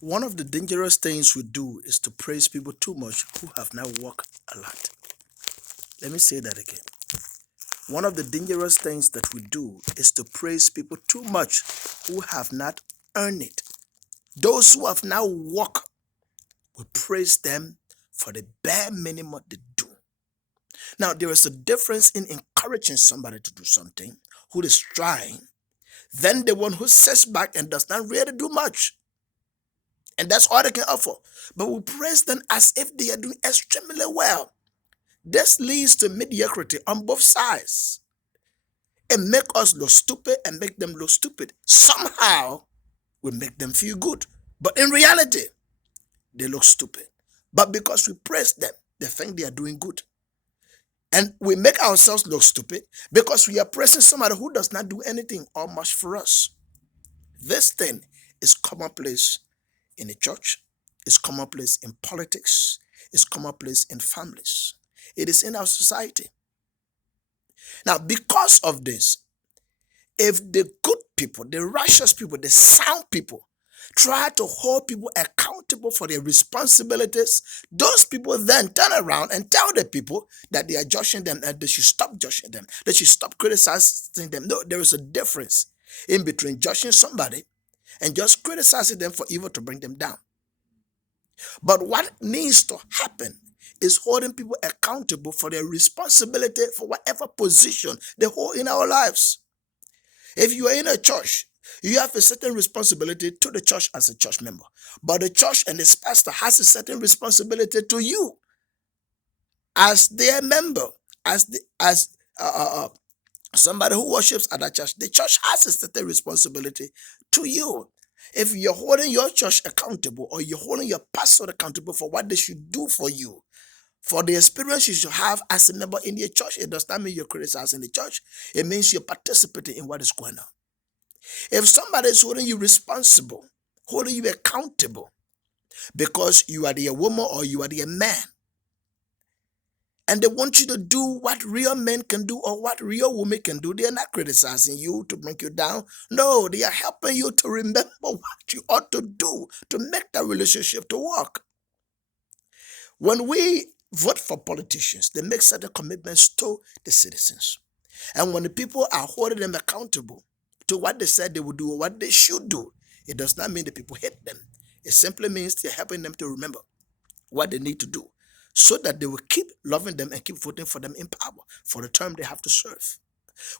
One of the dangerous things we do is to praise people too much who have not worked a lot. Let me say that again. One of the dangerous things that we do is to praise people too much who have not earned it. Those who have now worked, we praise them for the bare minimum they do. Now, there is a difference in encouraging somebody to do something who is trying, than the one who sits back and does not really do much. And that's all they can offer. But we praise them as if they are doing extremely well. This leads to mediocrity on both sides. It makes us look stupid and make them look stupid. Somehow, we make them feel good. But in reality, they look stupid. But because we praise them, they think they are doing good. And we make ourselves look stupid because we are praising somebody who does not do anything or much for us. This thing is commonplace in the church, it's commonplace in politics, it's commonplace in families. It is in our society. Now, because of this, if the good people, the righteous people, the sound people try to hold people accountable for their responsibilities, those people then turn around and tell the people that they are judging them and they should stop judging them. They should stop criticizing them. No, there is a difference in between judging somebody and just criticizing them for evil to bring them down. But what needs to happen is holding people accountable for their responsibility for whatever position they hold in our lives. If you are in a church, you have a certain responsibility to the church as a church member. But the church and its pastor has a certain responsibility to you as their member, as somebody who worships at that church. The church has a certain responsibility to you. If you're holding your church accountable or you're holding your pastor accountable for what they should do for you, for the experience you should have as a member in your church, it does not mean you're criticizing the church. It means you're participating in what is going on. If somebody is holding you responsible, holding you accountable because you are the woman or you are the man, and they want you to do what real men can do or what real women can do, they are not criticizing you to bring you down. No, they are helping you to remember what you ought to do to make that relationship to work. When we vote for politicians, they make certain commitments to the citizens. And when the people are holding them accountable to what they said they would do or what they should do, it does not mean the people hate them. It simply means they're helping them to remember what they need to do so that they will keep loving them and keep voting for them in power for the term they have to serve.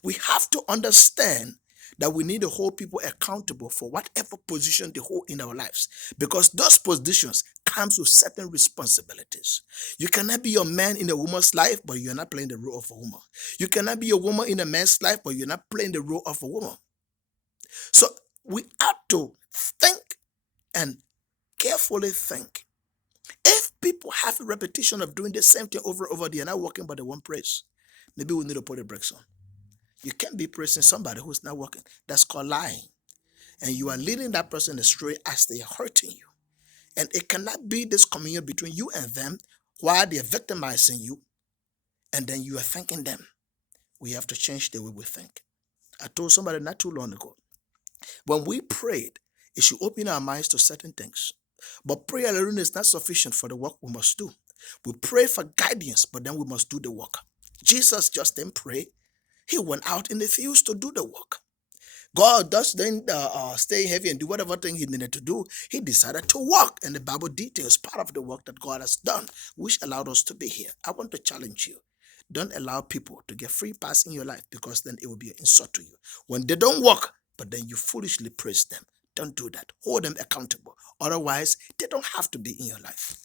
We have to understand that we need to hold people accountable for whatever position they hold in our lives, because those positions comes with certain responsibilities. You cannot be a man in a woman's life, but you're not playing the role of a woman. You cannot be a woman in a man's life, but you're not playing the role of a woman. So we have to think and carefully think. If people have a repetition of doing the same thing over and over, they are not working by the one praise. Maybe we need to put the brakes on. You can't be praising somebody who's not working. That's called lying. And you are leading that person astray as they are hurting you. And it cannot be this communion between you and them while they are victimizing you, and then you are thanking them. We have to change the way we think. I told somebody not too long ago, when we prayed, it should open our minds to certain things. But prayer alone is not sufficient for the work we must do. We pray for guidance, but then we must do the work. Jesus just didn't pray. He went out in the fields to do the work. God does then stay heavy and do whatever thing he needed to do. He decided to walk, and the Bible details part of the work that God has done, which allowed us to be here. I want to challenge you. Don't allow people to get free pass in your life, because then it will be an insult to you. When they don't work, but then you foolishly praise them. Don't do that. Hold them accountable. Otherwise, they don't have to be in your life.